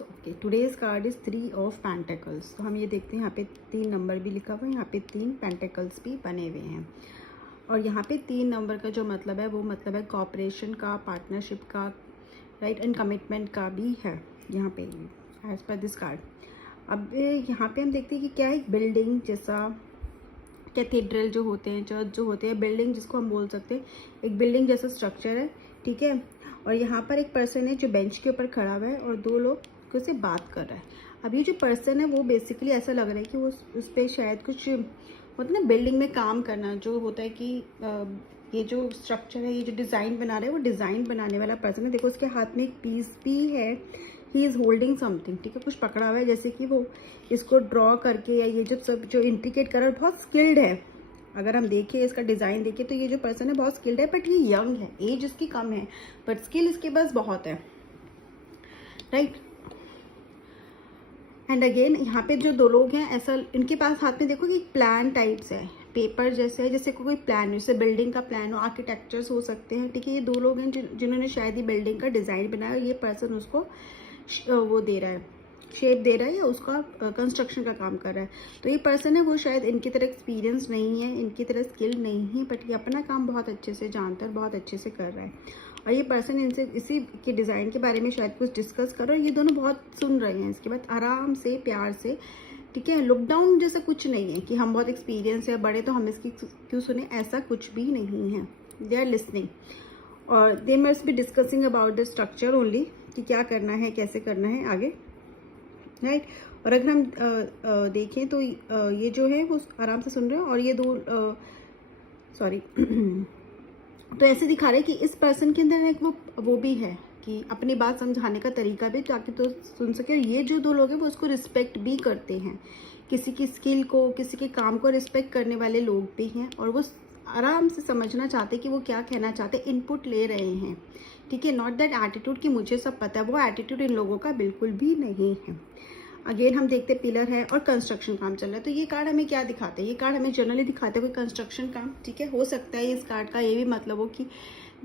Okay, today's card is 3 of pentacles. तो हम ये देखते हैं, यहाँ पे 3 नंबर भी लिखा हुआ है, यहाँ पे 3 पेंटिकल्स भी बने हुए हैं। और यहाँ पे 3 नंबर का जो मतलब है वो मतलब है कॉपरेशन का, पार्टनरशिप का, राइट, एंड कमिटमेंट का भी है यहाँ पे एज पर दिस कार्ड। अब यहाँ पे हम देखते हैं कि क्या है, एक बिल्डिंग जैसा, कैथेड्रल जो होते हैं, चर्च जो होते हैं, बिल्डिंग जिसको हम बोल सकते हैं, एक बिल्डिंग जैसा स्ट्रक्चर है, ठीक है। और यहाँ पर एक पर्सन है जो बेंच के ऊपर खड़ा हुआ है और 2 लोग उससे बात कर रहा है। अब ये जो पर्सन है वो बेसिकली ऐसा लग रहा है कि वो उस पर शायद कुछ होता है ना, बिल्डिंग में काम करना जो होता है कि ये जो स्ट्रक्चर है, ये जो डिज़ाइन बना रहा है, वो डिज़ाइन बनाने वाला पर्सन है। देखो उसके हाथ में एक पीस भी है, ही इज़ होल्डिंग समथिंग, ठीक है, कुछ पकड़ा हुआ है, जैसे कि वो इसको ड्रॉ करके या ये जो इंट्रिकेट कर रहा है, बहुत स्किल्ड है। अगर हम देखें इसका डिज़ाइन देखें तो ये जो पर्सन है बहुत स्किल्ड है, बट ये यंग है, एज इसकी कम है, बट स्किल इसके पास बहुत है, राइट। एंड अगेन यहाँ पे जो 2 लोग हैं, ऐसा इनके पास हाथ में देखो कि प्लान टाइप्स है, पेपर जैसे है, जैसे कोई प्लान, जैसे बिल्डिंग का प्लान हो, आर्किटेक्चर्स हो सकते हैं, ठीक है। ये 2 लोग हैं जिन्होंने शायद ये बिल्डिंग का डिज़ाइन बनाया और ये पर्सन उसको वो दे रहा है, शेप दे रहा है या उसका कंस्ट्रक्शन का काम कर रहा है। तो ये पर्सन है वो शायद इनकी तरह एक्सपीरियंस नहीं है, इनकी तरह स्किल नहीं है, बट ये अपना काम बहुत अच्छे से जानता है, बहुत अच्छे से कर रहा है। और ये पर्सन इनसे इसी के डिज़ाइन के बारे में शायद कुछ डिस्कस कर रहा है, ये दोनों बहुत सुन रहे हैं इसके बाद आराम से, प्यार से, ठीक है। लुकडाउन जैसा कुछ नहीं है कि हम बहुत एक्सपीरियंस है, बड़े तो हम इसकी क्यों सुने, ऐसा कुछ भी नहीं है। दे आर लिसनिंग और they must be discussing about the structure only, कि क्या करना है, कैसे करना है आगे, राइट। और अगर हम देखें तो ये जो है वो आराम से सुन रहे हैं और ये 2 सॉरी तो ऐसे दिखा रहे हैं कि इस पर्सन के अंदर एक वो भी है कि अपनी बात समझाने का तरीका भी, ताकि तो सुन सके। ये जो 2 लोग हैं वो उसको रिस्पेक्ट भी करते हैं, किसी की स्किल को, किसी के काम को रिस्पेक्ट करने वाले लोग भी हैं, और वो आराम से समझना चाहते कि वो क्या कहना चाहते, इनपुट ले रहे हैं, ठीक है। नॉट दैट एटीट्यूड कि मुझे सब पता है, वो एटीट्यूड इन लोगों का बिल्कुल भी नहीं है। अगेन हम देखते पिलर है और कंस्ट्रक्शन काम चल रहा है। तो ये कार्ड हमें क्या दिखाते हैं, ये कार्ड हमें जनरली दिखाते हैं कोई कंस्ट्रक्शन काम, ठीक है। हो सकता है इस कार्ड का ये भी मतलब हो कि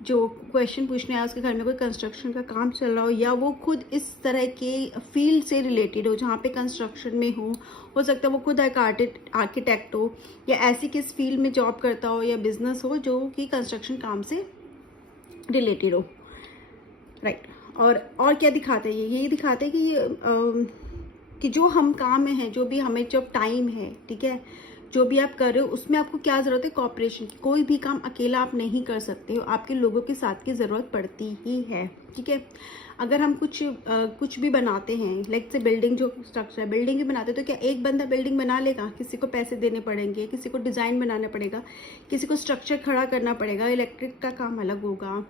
जो क्वेश्चन पूछने आया उसके घर में कोई कंस्ट्रक्शन का काम चल रहा हो, या वो खुद इस तरह के फील्ड से रिलेटेड हो जहाँ पे कंस्ट्रक्शन में हो सकता है वो खुद एक आर्किटेक्ट हो, या ऐसी किस फील्ड में जॉब करता हो या बिजनेस हो जो कि कंस्ट्रक्शन काम से रिलेटेड हो, राइट। और क्या दिखाते हैं, ये दिखाते हैं कि ये कि जो हम काम में है, जो भी हमें जब टाइम है, ठीक है, जो भी आप कर रहे हो उसमें आपको क्या ज़रूरत है, कॉपरेशन की। कोई भी काम अकेला आप नहीं कर सकते हो, आपके लोगों के साथ की ज़रूरत पड़ती ही है, ठीक है। अगर हम कुछ भी बनाते हैं, लाइक से बिल्डिंग जो स्ट्रक्चर है, बिल्डिंग भी बनाते हैं, तो क्या एक बंदा बिल्डिंग बना लेगा, किसी को पैसे देने पड़ेंगे, किसी को डिज़ाइन बनाना पड़ेगा, किसी को स्ट्रक्चर खड़ा करना पड़ेगा, इलेक्ट्रिक का काम अलग होगा,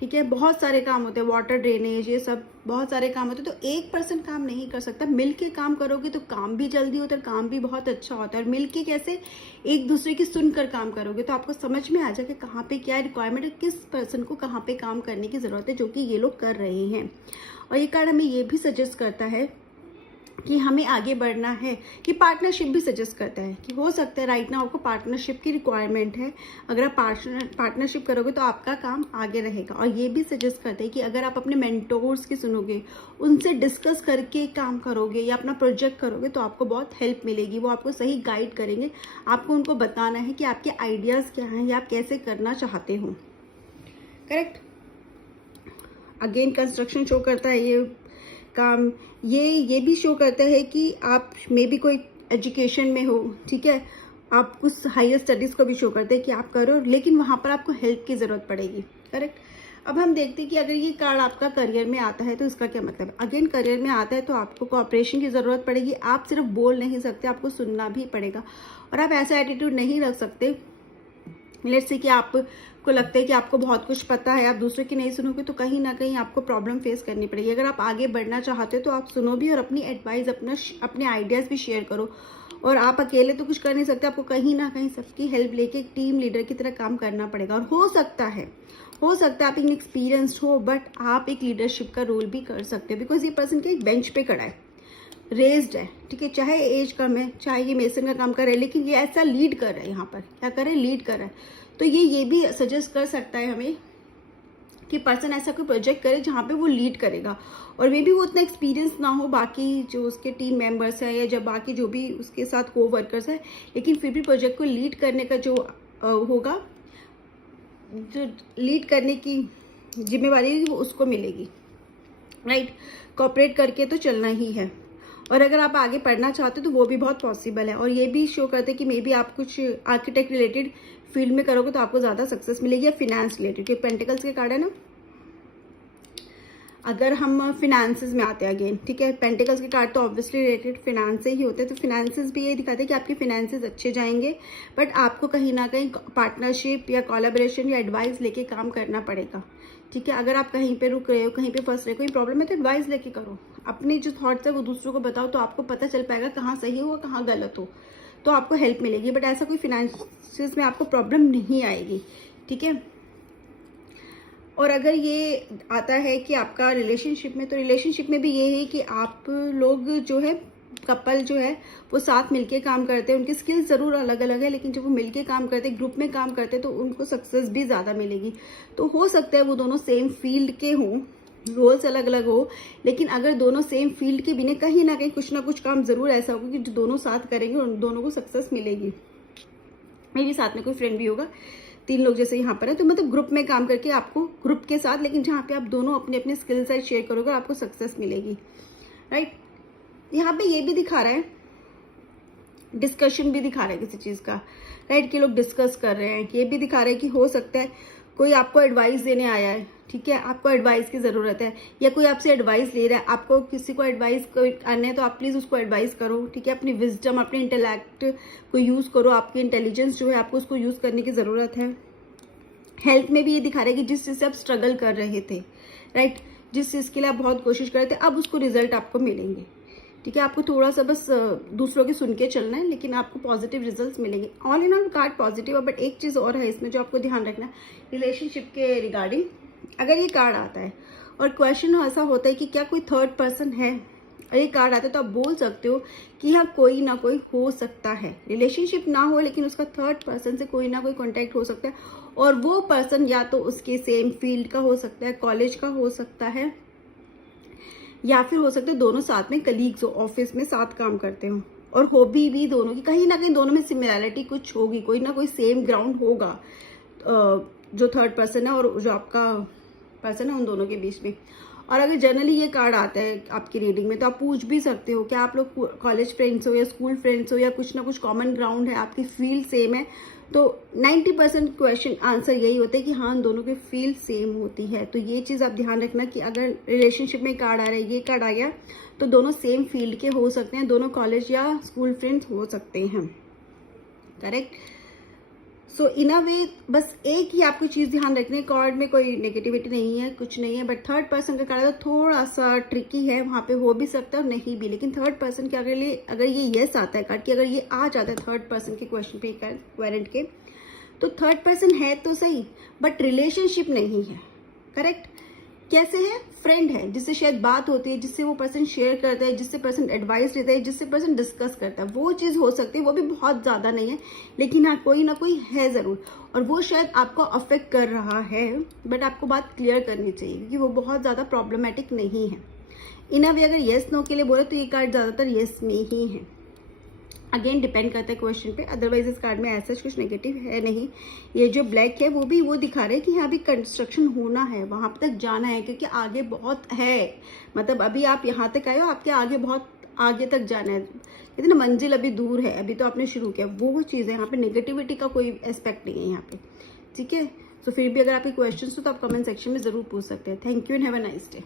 ठीक है। बहुत सारे काम होते हैं, वाटर ड्रेनेज, ये सब बहुत सारे काम होते हैं। तो एक पर्सन काम नहीं कर सकता, मिलके काम करोगे तो काम भी जल्दी होता है, काम भी बहुत अच्छा होता है। और मिलके कैसे, एक दूसरे की सुनकर काम करोगे तो आपको समझ में आ जाए कि कहाँ पे क्या रिक्वायरमेंट है, किस पर्सन को कहाँ पे काम करने की ज़रूरत है, जो कि ये लोग कर रहे हैं। और ये कार्ड हमें ये भी सजेस्ट करता है कि हमें आगे बढ़ना है, कि पार्टनरशिप भी सजेस्ट करता है कि हो सकता है राइट नाउ आपको पार्टनरशिप की रिक्वायरमेंट है। अगर आप पार्टनरशिप करोगे तो आपका काम आगे रहेगा। और ये भी सजेस्ट करते हैं कि अगर आप अपने मेंटोर्स की सुनोगे, उनसे डिस्कस करके काम करोगे या अपना प्रोजेक्ट करोगे तो आपको बहुत हेल्प मिलेगी, वो आपको सही गाइड करेंगे। आपको उनको बताना है कि आपके आइडियाज़ क्या हैं या आप कैसे करना चाहते हो, करेक्ट। अगेन कंस्ट्रक्शन शो करता है ये काम, ये भी शो करता है कि आप मे बी कोई एजुकेशन में हो, ठीक है, आप कुछ हायर स्टडीज़ को भी शो करते हैं कि आप करो, लेकिन वहाँ पर आपको हेल्प की ज़रूरत पड़ेगी, करेक्ट। अब हम देखते हैं कि अगर ये कार्ड आपका करियर में आता है तो इसका क्या मतलब है। अगेन करियर में आता है तो आपको कोऑपरेशन की ज़रूरत पड़ेगी, आप सिर्फ बोल नहीं सकते, आपको सुनना भी पड़ेगा। और आप ऐसा एटीट्यूड नहीं रख सकते, लेट्स से कि आपको लगता है कि आपको बहुत कुछ पता है, आप दूसरे की नहीं सुनोगे तो कहीं ना कहीं आपको प्रॉब्लम फेस करनी पड़ेगी। अगर आप आगे बढ़ना चाहते हो तो आप सुनो भी और अपनी एडवाइस, अपने आइडियाज़ भी शेयर करो। और आप अकेले तो कुछ कर नहीं सकते, आपको कहीं ना कहीं सबकी हेल्प लेके एक टीम लीडर की तरह काम करना पड़ेगा। और हो सकता है आप इनएक्सपीरियंस्ड हो, बट आप एक लीडरशिप का रोल भी कर सकते हो, बिकॉज ये पर्सन के एक बेंच पे खड़ा है, रेज्ड है, ठीक है, चाहे एज कम है, चाहे ये मेसन का काम कर रहा है, लेकिन ये ऐसा लीड कर रहा है, यहाँ पर क्या कर रहा है, लीड कर रहा है। तो ये भी सजेस्ट कर सकता है हमें कि पर्सन ऐसा कोई प्रोजेक्ट करे जहाँ पे वो लीड करेगा, और मे भी वो उतना एक्सपीरियंस ना हो बाकी जो उसके टीम मेंबर्स हैं या जब बाकी जो भी उसके साथ को वर्कर्स हैं, लेकिन फिर भी प्रोजेक्ट को लीड करने का जो होगा, जो लीड करने की जिम्मेवारी वो उसको मिलेगी, राइट। कोऑपरेट करके तो चलना ही है। और अगर आप आगे पढ़ना चाहते हो तो वो भी बहुत पॉसिबल है, और ये भी शो करते हैं कि मे बी आप कुछ आर्किटेक्ट रिलेटेड फील्ड में करोगे तो आपको ज़्यादा सक्सेस मिलेगी, या फिनेंस रिलेटेड, क्योंकि पेंटिकल्स के कार्ड है ना। अगर हम फिनेंसेस में आते हैं अगेन, ठीक है, पेंटिकल्स के कार्ड तो ऑब्वियसली रिलेटेड फिनेंस से ही होते हैं, तो फिनेंसेस भी ये दिखाते हैं कि आपके फिनेंसेस अच्छे जाएंगे, बट आपको कहीं ना कहीं पार्टनरशिप या कोलैबोरेशन या एडवाइस लेके काम करना पड़ेगा, ठीक है। अगर आप कहीं पे रुक रहे हो, कहीं पे फंस रहे हो, कोई प्रॉब्लम है तो एडवाइस लेके करो, अपने जो थॉट्स है वो दूसरों को बताओ, तो आपको पता चल पाएगा कहाँ सही हो कहाँ गलत हो, तो आपको हेल्प मिलेगी। बट ऐसा कोई फिनेंशियल्स में आपको प्रॉब्लम नहीं आएगी, ठीक है। और अगर ये आता है कि आपका रिलेशनशिप में, तो रिलेशनशिप में भी ये है कि आप लोग जो है, कपल जो है वो साथ मिलके काम करते हैं, उनकी स्किल्स ज़रूर अलग अलग है, लेकिन जब वो मिलके काम करते हैं, ग्रुप में काम करते हैं, तो उनको सक्सेस भी ज़्यादा मिलेगी। तो हो सकता है वो दोनों सेम फील्ड के हों, रोल्स अलग अलग हो, लेकिन अगर दोनों सेम फील्ड के भी नहीं, कहीं ना कहीं कुछ ना कुछ काम ज़रूर ऐसा होगा कि जो दोनों साथ करेंगे और दोनों को सक्सेस मिलेगी। मेरे साथ में कोई फ्रेंड भी होगा, 3 लोग जैसे यहाँ पर है, तो मतलब ग्रुप में काम करके आपको ग्रुप के साथ, लेकिन जहाँ पे आप दोनों अपने अपने स्किल सेट शेयर करोगे आपको सक्सेस मिलेगी, राइट। यहाँ पे ये भी दिखा रहा है, डिस्कशन भी दिखा रहा है किसी चीज़ का, राइट, कि लोग डिस्कस कर रहे हैं। ये भी दिखा रहा है कि हो सकता है कोई आपको एडवाइस देने आया है, ठीक है, आपको एडवाइस की ज़रूरत है, या कोई आपसे एडवाइस ले रहा है, आपको किसी को एडवाइस करना है तो आप प्लीज़ उसको एडवाइस करो, ठीक है। अपनी विजडम, अपने इंटेलेक्ट को यूज़ करो, आपकी इंटेलिजेंस जो है आपको उसको यूज़ करने की ज़रूरत है। हेल्थ में भी ये दिखा रहा है कि जिस चीज़ से आप स्ट्रगल कर रहे थे, राइट, जिस चीज़ के लिए आप बहुत कोशिश कर रहे थे, अब उसको रिजल्ट आपको मिलेंगे, ठीक है। आपको थोड़ा सा बस दूसरों की सुन के चलना है, लेकिन आपको पॉजिटिव रिजल्ट्स मिलेंगे। All in all card positive है, बट एक चीज़ और है इसमें जो आपको ध्यान रखना है रिलेशनशिप के रिगार्डिंग। अगर ये कार्ड आता है और क्वेश्चन ऐसा होता है कि क्या कोई थर्ड पर्सन है, और ये कार्ड आता है, तो आप बोल सकते हो कि हाँ कोई ना कोई हो सकता है, रिलेशनशिप ना हो लेकिन उसका थर्ड पर्सन से कोई ना कोई कॉन्टैक्ट हो सकता है, और वो पर्सन या तो उसके सेम फील्ड का हो सकता है, कॉलेज का हो सकता है, या फिर हो सकता है दोनों साथ में कलीग्स हो, ऑफिस में साथ काम करते हो, और हॉबी भी दोनों की कहीं ना कहीं दोनों में सिमिलैरिटी कुछ होगी, कोई ना कोई सेम ग्राउंड होगा जो थर्ड पर्सन है और जो आपका पर्सन है उन दोनों के बीच में। और अगर जनरली ये कार्ड आता है आपकी रीडिंग में, तो आप पूछ भी सकते हो कि आप लोग कॉलेज फ्रेंड्स हो या स्कूल फ्रेंड्स हो, या कुछ ना कुछ कॉमन ग्राउंड है, आपकी फील्ड सेम है। तो 90% क्वेश्चन आंसर यही होता है कि हाँ दोनों की फील्ड सेम होती है। तो ये चीज़ आप ध्यान रखना कि अगर रिलेशनशिप में कार्ड आ रहा है, ये कार्ड आ गया, तो दोनों सेम फील्ड के हो सकते हैं, दोनों कॉलेज या स्कूल फ्रेंड्स हो सकते हैं, करेक्ट। सो इन अ वे बस एक ही आपको चीज़ ध्यान रखनी है, कार्ड में कोई नेगेटिविटी नहीं है, कुछ नहीं है, बट थर्ड पर्सन का कार्ड है तो थोड़ा सा ट्रिकी है, वहाँ पे हो भी सकता है और नहीं भी। लेकिन थर्ड पर्सन के अगर ये येस आता है कार्ड कि अगर ये आ जाता है थर्ड पर्सन के क्वेश्चन पे क्वेरेंट के, तो थर्ड पर्सन है तो सही बट रिलेशनशिप नहीं है, करेक्ट। कैसे है? फ्रेंड है, जिससे शायद बात होती है, जिससे वो पर्सन शेयर करता है, जिससे पर्सन एडवाइस लेता है, जिससे पर्सन डिस्कस करता है, वो चीज़ हो सकती है। वो भी बहुत ज़्यादा नहीं है, लेकिन हाँ कोई ना कोई है ज़रूर, और वो शायद आपको अफेक्ट कर रहा है, बट आपको बात क्लियर करनी चाहिए क्योंकि वो बहुत ज़्यादा प्रॉब्लमेटिक नहीं है। इन अवे अगर येस नो के लिए बोले तो ये कार्ड ज़्यादातर येस में ही है। अगेन डिपेंड करता है क्वेश्चन पे, अदरवाइज इस कार्ड में ऐसा कुछ नेगेटिव है नहीं। ये जो ब्लैक है वो भी वो दिखा रहे हैं कि यहाँ भी कंस्ट्रक्शन होना है, वहां तक जाना है, क्योंकि आगे बहुत है। मतलब अभी आप यहाँ तक आए हो, आपके आगे बहुत आगे तक जाना है, कहते ना मंजिल अभी दूर है, अभी तो आपने शुरू किया, वो चीज़ है। यहाँ पे नेगेटिविटी का कोई एस्पेक्ट नहीं है यहाँ पे, ठीक है। तो फिर भी अगर आपके क्वेश्चन हो तो आप कमेंट सेक्शन में ज़रूर पूछ सकते हैं। Thank you and have a nice day.